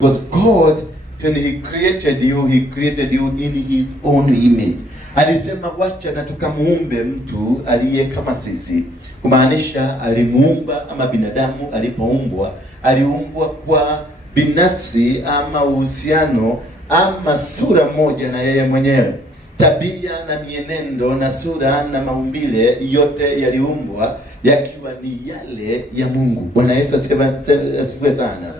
Because God, when he created you in his own image. Alisema wacha na tukamuumbe mtu aliye kama sisi. Kumaanisha alimuumba ama binadamu alipoumbwa, aliumbwa kwa binafsi ama uhusiano ama sura moja na yeye mwenyewe. Tabia na mienendo na sura na maumbile yote yaliumbwa yakiwa ni yale ya Mungu. Bwana Yesu asifiwe sana.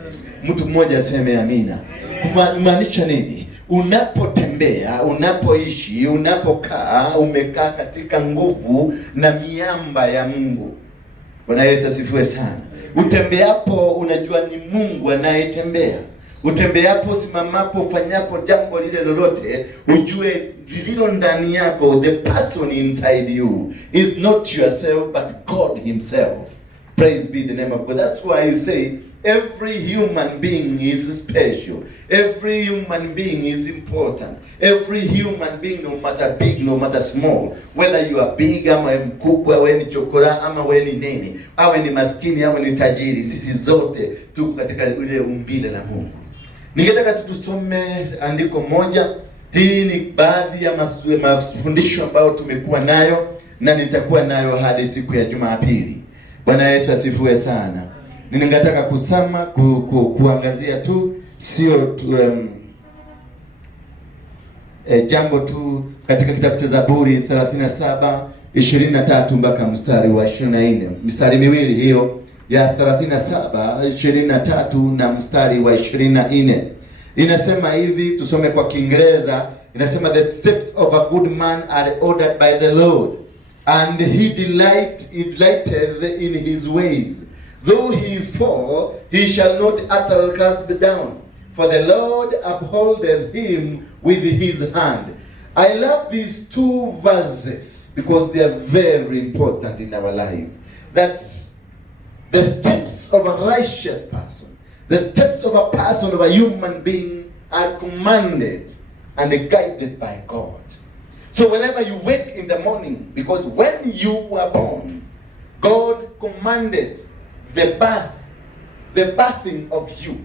Mtu mmoja aseme amina. Kumaanisha nini? Unapotembea, unapoishi, unapokaa, umekaa katika nguvu na miamba ya Mungu. Bwana Yesu asifiwe sana. Utembeapo unajua ni Mungu anayetembea. Utembeapo, simamapo, ufanyapo jambo lile lolote, ujue lililo ndani yako, the person inside you is not yourself but God himself. Praise be the name of God. That's why you say every human being is special. Every human being is important. Every human being, no matter big, no matter small, whether you are big ama mkubwa, wewe ni chokora ama wewe ni nini, awe ni maskini awe ni tajiri, sisi zote tuko katika ile umbile la Mungu. Ningetaka tusome andiko moja. Hii ni baadhi ya mafundisho ambayo tumekuwa nayo na nitakuwa nayo hadi siku ya Jumapili. Bwana Yesu asifiwe sana. Ningetaka kusema kuangazia tu sio jambo tu katika kitabu cha Zaburi 37:23 mpaka mstari wa 24. Mstari miwili hiyo ya 37:23 na mstari wa 24. Inasema hivi, tusome kwa Kiingereza. Inasema the steps of a good man are ordered by the Lord, and he delighteth in his ways. Though he fall, he shall not utterly cast down, for the Lord upholdeth him with his hand. I love these two verses because they are very important in our life. That the steps of a righteous person, the steps of a person, of a human being, are commanded and guided by God. So whenever you wake in the morning, because when you were born, God commanded the birthing of you.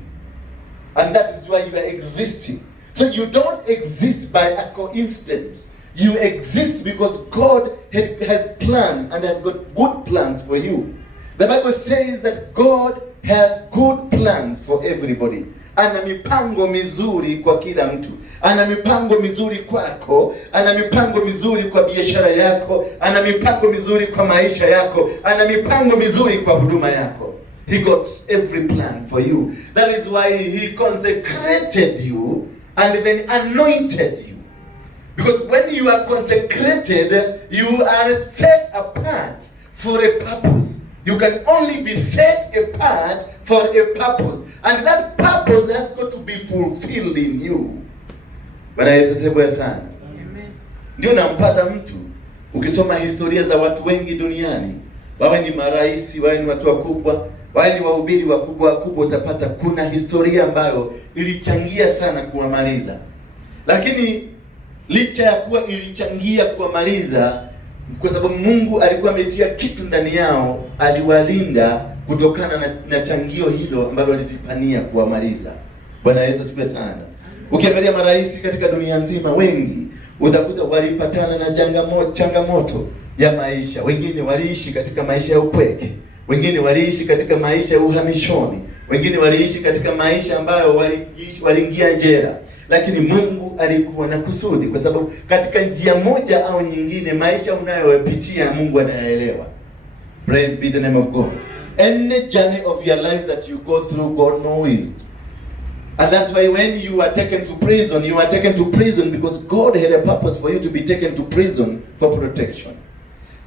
And that is why you are existing. So you don't exist by a coincidence. You exist because God has planned and has got good plans for you. The Bible says that God has good plans for everybody. Ana mipango mizuri kwa kila mtu. Ana mipango mizuri kwako, ana mipango mizuri kwa biashara yako, ana mipango mizuri kwa maisha yako, ana mipango mizuri kwa huduma yako. He got every plan for you. That is why he consecrated you and then anointed you. Because when you are consecrated, you are set apart for a purpose. You can only be set apart for a purpose. And that purpose has got to be fulfilled in you. Bwana Yesu asifiwe sana. Amen. Ndio nampata mtu, ukisoma historia za watu wengi duniani, wawe ni marais, wawe ni watu wakubwa, wawe ni wahubiri wakubwa, utapata kuna historia ambayo ilichangia sana kuwamaliza. Lakini licha ya kuwa ilichangia kuwamaliza, kwa sababu Mungu alikuwa ametia kitu ndani yao, aliwalinda kutokana na changio hilo ambalo lilipania kuwamaliza. Bwana Yesu asifiwe sana. Ukiangalia marais katika dunia nzima, wengi utakuta walipatana na changamoto ya maisha. Wengine waliishi katika maisha ya upweke, wengine waliishi katika maisha ya uhamishoni, wengine waliishi katika maisha ambayo waliingia jela. Lakini Mungu alikuwa na kusudi, kwa sababu katika njia moja au nyingine maisha unayopitia Mungu anayaelewa. Praise be the name of God. Any journey of your life that you go through, God knows. And that's why when you are taken to prison, you are taken to prison because God had a purpose for you to be taken to prison for protection.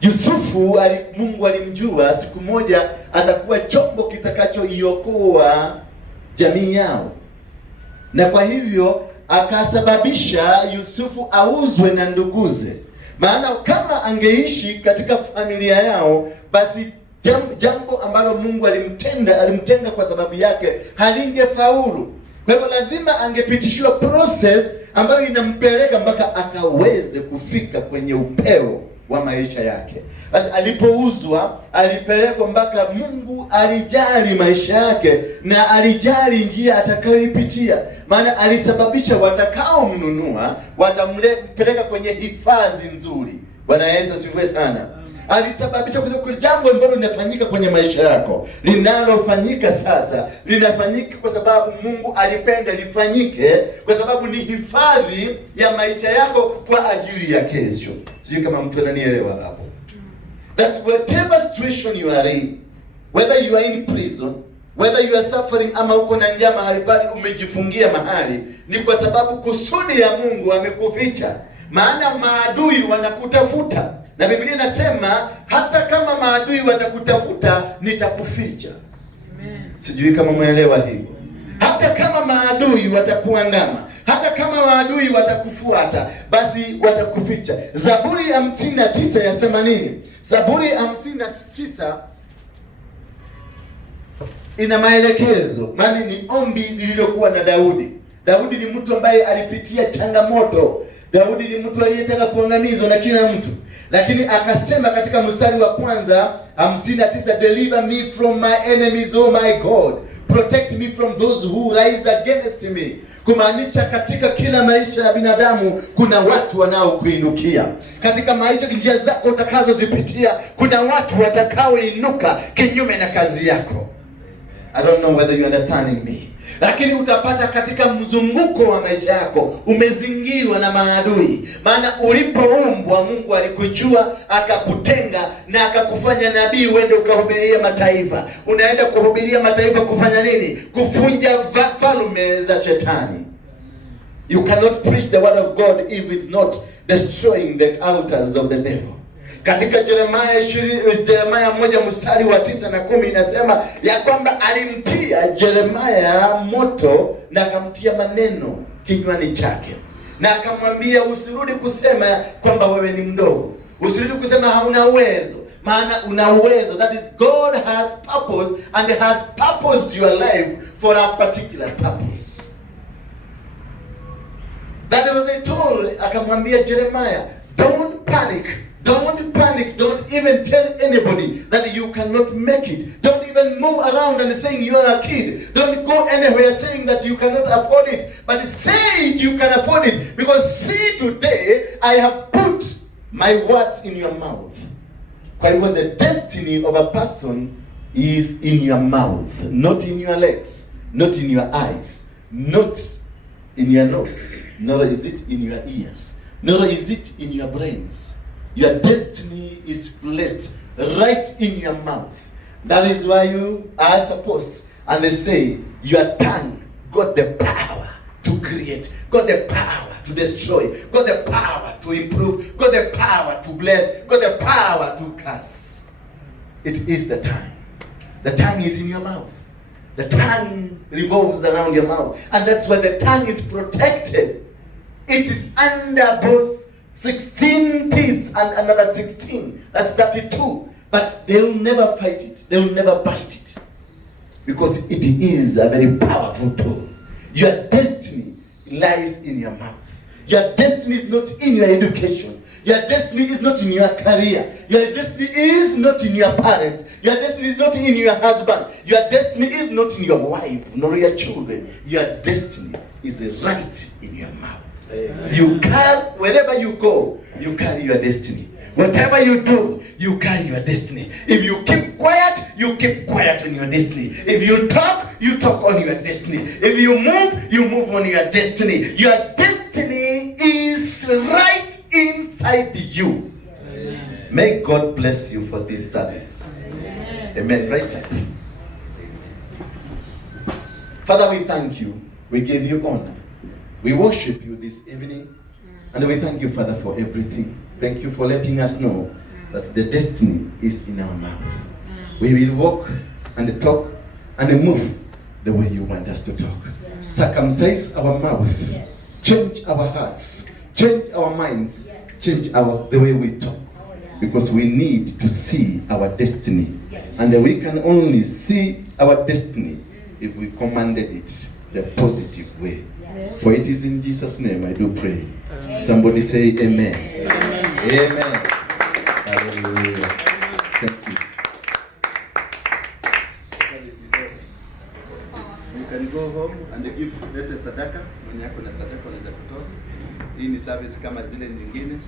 Yusufu, Mungu alimjua siku moja atakuwa chombo kitakachoiokoa jamii yao. Na kwa hivyo akasababisha Yusufu auzwe na nduguze. Maana kama angeishi katika familia yao, basi jambo ambalo Mungu alimtenga kwa sababu yake halingefaulu. Kwa hivyo lazima angepitishiwa process ambayo inampeleka mpaka akaweze kufika kwenye upeo wa maisha yake. Basi alipouzwa, alipelekwa mpaka Mungu alijali maisha yake na alijali njia atakayoipitia. Maana alisababisha watakaomnunua watampeleka kwenye hifadhi nzuri. Bwana Yesu asifiwe sana. Alisababisha kwa jambo ambalo linafanyika kwenye maisha yako, linalofanyika sasa, linafanyika kwa sababu Mungu alipenda lifanyike, kwa sababu ni hifadhi ya maisha yako kwa ajili ya kesho. Sijui kama mtu ananielewa hapo. That whatever situation you are in, whether you are in prison, whether you are suffering, ama uko na njaa mahali pale umejifungia mahali, ni kwa sababu kusudi ya Mungu amekuficha. Maana maadui wanakutafuta. Na Biblia inasema hata kama maadui watakutafuta, nitakuficha. Amen. Sijui kama umeelewa hivyo. Hata kama maadui watakuandama, hata kama maadui watakufuata, basi watakuficha. Zaburi 59 yasema nini? Zaburi 59 ina maelekezo. Maana ni ombi lililokuwa na Daudi. Daudi ni mtu ambaye alipitia changamoto. Daudi ni mtu aliyetaka kuangamizwa na kila mtu, lakini akasema katika mstari wa kwanza 59, deliver me from my enemies, oh my God, protect me from those who rise against me. Kumaanisha katika kila maisha ya binadamu kuna watu wanaokuinukia. Katika maisha, njia zako utakazozipitia, kuna watu watakaoinuka kinyume na kazi yako. I don't know whether you understanding me. Lakini utapata katika mzunguko wa maisha yako umezingirwa na maadui. Maana ulipoumbwa Mungu alikujua, akakutenga na akakufanya nabii uende ukahubiria mataifa. Unaenda kuhubiria mataifa kufanya nini? Kufunja falme za shetani. You cannot preach the word of God if it's not destroying the altars of the devil. Katika Jeremia 1 mstari wa 9 na 10 inasema ya kwamba alimtia Jeremia moto na akamtia maneno kinywani chake, na akamwambia usirudi kusema kwamba wewe ni mdogo, usirudi kusema hauna uwezo, maana una uwezo. That is, God has purpose and has purposed your life for a particular purpose. That was I told, akamwambia Jeremiah, don't panic. Don't panic. Don't even tell anybody that you cannot make it. Don't even move around and saying you are a kid. Don't go anywhere saying that you cannot afford it. But say it, you can afford it. Because see, today I have put my words in your mouth. Because the destiny of a person is in your mouth, not in your legs, not in your eyes, not in your nose, nor is it in your ears, nor is it in your brains. Your destiny is placed right in your mouth. That is why you are supposed, and they say, your tongue got the power to create, got the power to destroy, got the power to improve, got the power to bless, got the power to curse. It is the tongue. The tongue is in your mouth. The tongue revolves around your mouth. And that's why the tongue is protected. It is under both 16 teeth and another 16. That's 32. But they will never fight it. They will never bite it. Because it is a very powerful tool. Your destiny lies in your mouth. Your destiny is not in your education. Your destiny is not in your career. Your destiny is not in your parents. Your destiny is not in your husband. Your destiny is not in your wife nor your children. Your destiny is right in your mouth. Amen. You carry, wherever you go, you carry your destiny. Whatever you do, you carry your destiny. If you keep quiet, you keep quiet on your destiny. If you talk on your destiny. If you move on your destiny. Your destiny is right inside you. Amen. May God bless you for this service. Amen. Amen. Rise up. Father, we thank you. We give you honor. We worship you this evening, and we thank you, Father, for everything. Thank you for letting us know that the destiny is in our mouth. We will walk and talk and move the way you want us to talk. Circumcise our mouth, change our hearts, change our minds, change the way we talk, because we need to see our destiny, and we can only see our destiny if we commanded it the positive way. For it is in Jesus' name I do pray. Amen. Somebody say amen. Amen. Amen. Hallelujah. Thank you. You can go home and give lete sadaka. Mwenye yako na sadaka unaweza kutoa. Hii ni service kama zile nyingine.